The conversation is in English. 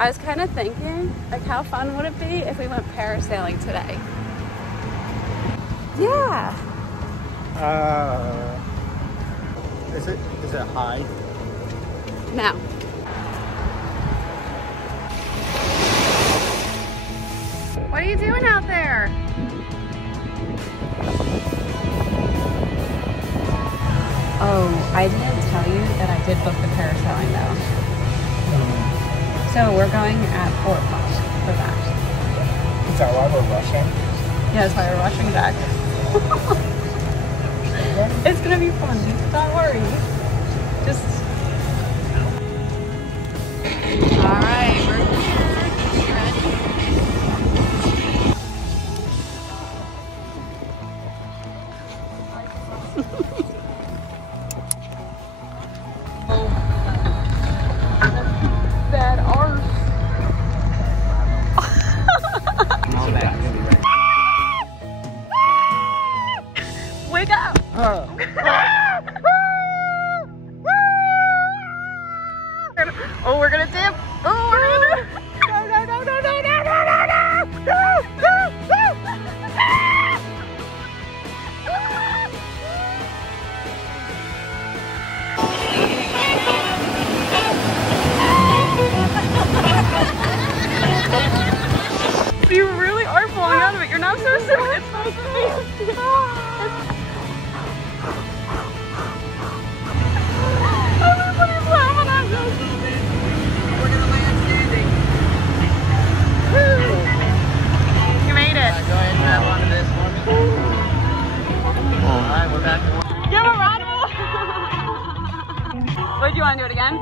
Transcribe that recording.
I was kind of thinking, like, how fun would it be if we went parasailing today? Yeah. Is it high? No. What are you doing out there? Oh, I didn't tell you that I did book the parasailing though. So we're going at 4 o'clock for that. Is that why we're rushing? Yeah, that's why we're rushing back. It's gonna be fun. Don't worry. Just. All right, we're Bad arse. Wake up! Oh, we're gonna dip! Oh, we're gonna dip! No, no, no, no, no, no, no, no, no! You really are falling out of it. You're not supposed to. It's supposed to be. Everybody's laughing at us. We're gonna land standing. You made it. Go ahead and grab onto this for me. Alright, we're back to work. Give a round of applause. What, do you want to do it again?